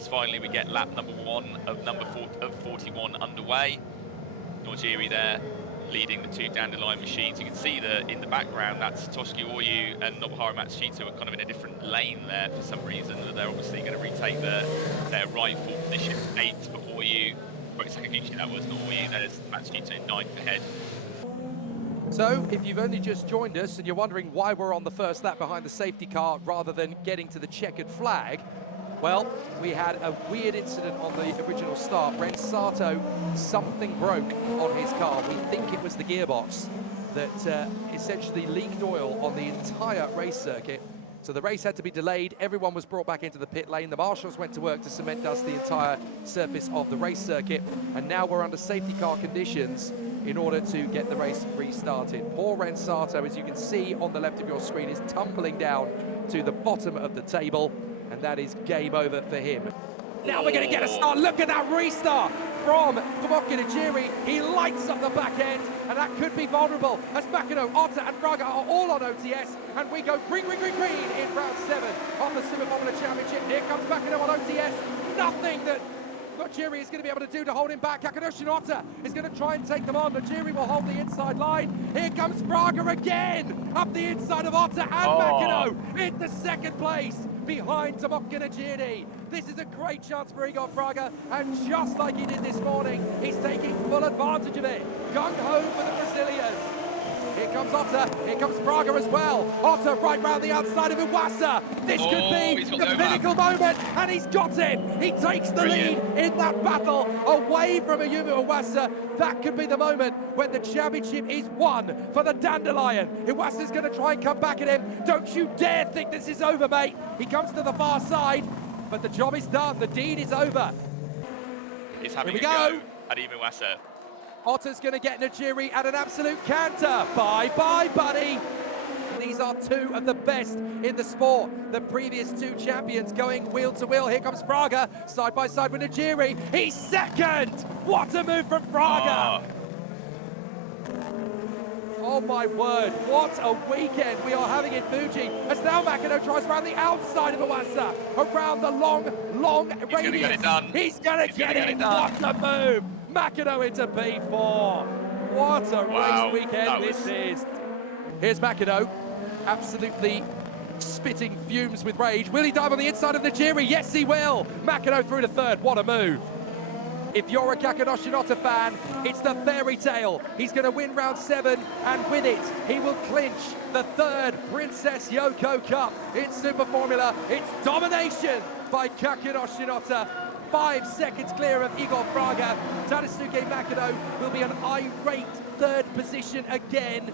as finally we get lap number 1 of 41 underway. Nojiri there, leading the 2 Dandelion machines. You can see that in the background, that's Toshiki Oyu and Nobuharu Matsushita are kind of in a different lane there for some reason. They're obviously going to retake their rightful position. 8th for Oyu. Well, Sakaguchi, that was not Oyu. There's Matsushita in 9th ahead. So, if you've only just joined us and you're wondering why we're on the first lap behind the safety car rather than getting to the checkered flag, well, we had a weird incident on the original start. Ren Sato, something broke on his car. We think it was the gearbox that essentially leaked oil on the entire race circuit. So the race had to be delayed. Everyone was brought back into the pit lane. The marshals went to work to cement dust the entire surface of the race circuit. And now we're under safety car conditions in order to get the race restarted. Poor Ren Sato, as you can see on the left of your screen, is tumbling down to the bottom of the table. And that is game over for him. Now we're going to get a start. Look at that restart from Tomoki Nijiri. He lights up the back end, and that could be vulnerable as Makino, Otta, and Fraga are all on OTS. And we go green, green, green, green in round 7 of the Super Formula Championship. Here comes Makino on OTS. Nothing that Nojiri is going to be able to do to hold him back. Kakadoshi Otta is going to try and take them on. Nojiri will hold the inside line. Here comes Fraga again, up the inside of Otta and Makino into 2nd place behind Tomoki Nijiri. This is a great chance for Igor Fraga, and just like he did this morning, he's taking full advantage of it. Gung-ho for the Brazilian. Here comes Otta, here comes Fraga as well. Otta right round the outside of Iwasa. This could be the pinnacle moment, and he's got it. He takes the lead in that battle away from Ayumu Iwasa. That could be the moment when the championship is won for the Dandelion. Iwasa's going to try and come back at him. Don't you dare think this is over, mate. He comes to the far side, but the job is done. The deed is over. He's having a go at Iwasa. Otta's going to get Nijiri at an absolute canter. Bye-bye, buddy. These are 2 of the best in the sport. The previous 2 champions going wheel to wheel. Here comes Fraga, side by side with Nijiri. He's 2nd. What a move from Fraga. Oh my word, what a weekend we are having in Fuji. As now Makino tries around the outside of Iwasa, around the long radius. He's gonna get it. What a move. Makino into P4. What a race weekend this is. Here's Makino, absolutely spitting fumes with rage. Will he dive on the inside of Nijiri? Yes, he will. Makino through to 3rd. What a move. If you're a Kakadoshi Otta fan, it's the fairy tale. He's going to win round 7, and with it, he will clinch the 3rd Princess Yoko Cup in Super Formula. It's domination by Kakadoshi Otta. 5 seconds clear of Igor Fraga. Tadasuke Makino will be an irate 3rd position again.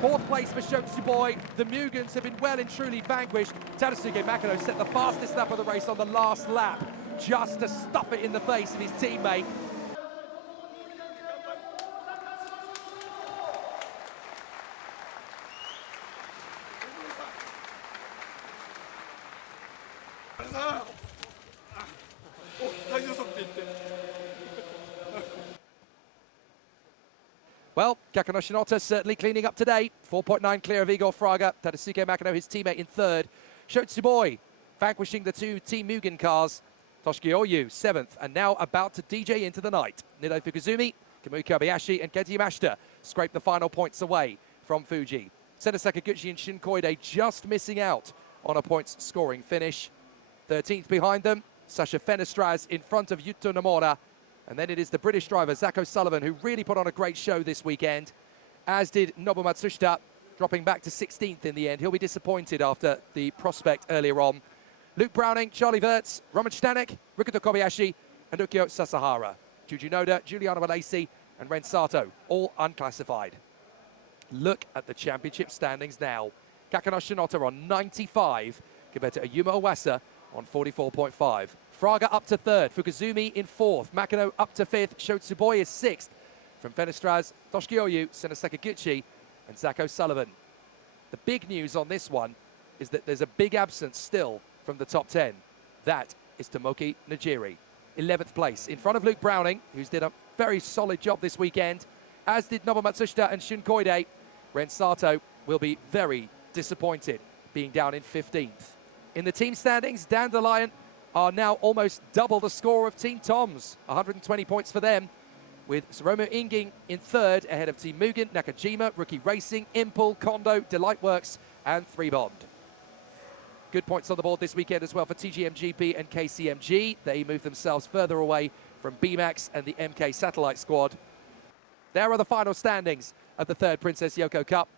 4th place for Shotsuboi. The Mugans have been well and truly vanquished. Tadasuke Makino set the fastest lap of the race on the last lap, just to stuff it in the face of his teammate. Well, Kakadoshi Otta certainly cleaning up today. 4.9 clear of Igor Fraga. Tadasuke Makino, his teammate, in 3rd. Shotsuboi vanquishing the 2 Team Mugen cars. Toshiki Oyu, 7th, and now about to DJ into the night. Nido Fukuzumi, Kamui Kobayashi, and Kenta Yamashita scrape the final points away from Fuji. Sena Sakaguchi and Shin Koide just missing out on a points scoring finish. 13th behind them, Sasha Fenestraz in front of Yuto Nomura. And then it is the British driver, Zach O'Sullivan, who really put on a great show this weekend, as did Nobu Matsushita, dropping back to 16th in the end. He'll be disappointed after the prospect earlier on. Luke Browning, Charlie Wirtz, Roman Stanek, Rikuto Kobayashi, and Ukyo Sasahara. Juju Noda, Giuliano Alesi, and Ren Sato, all unclassified. Look at the championship standings now. Kakadoshi Otta on 95, compared to Ayumu Iwasa on 44.5. Fraga up to 3rd, Fukuzumi in 4th, Makino up to 5th, Shotsuboi is 6th. From Fenestraz, Toshiki Oyu, Sena Sakaguchi, and Zach O'Sullivan. The big news on this one is that there's a big absence still from the top 10. That is Tomoki Nijiri, 11th place, in front of Luke Browning, who's did a very solid job this weekend, as did Nobu Matsushita and Shun Koide. Ren Sato will be very disappointed being down in 15th. In the team standings, Dandelion are now almost double the score of Team Tom's. 120 points for them, with Soromo Inging in third, ahead of Team Mugen, Nakajima, Rookie Racing, Impul, Kondo, Delightworks, and 3Bond. Good points on the board this weekend as well for TGMGP and KCMG. They move themselves further away from BMAX and the MK Satellite Squad. There are the final standings of the third Princess Yoko Cup.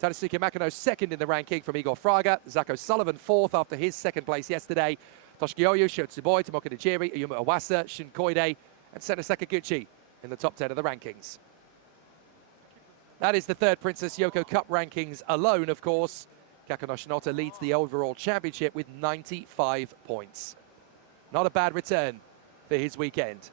Tadasuke Makino second in the ranking from Igor Fraga. Zach O'Sullivan fourth after his second place yesterday. Toshiki Oyu, Sho Tsuboi, Tomoka Nijiri, Ayuma Iwasa, Shun Koide, and Sena Sakaguchi in the top 10 of the rankings. That is the third Princess Yoko Cup rankings alone, of course. Kakuno Shinota leads the overall championship with 95 points. Not a bad return for his weekend.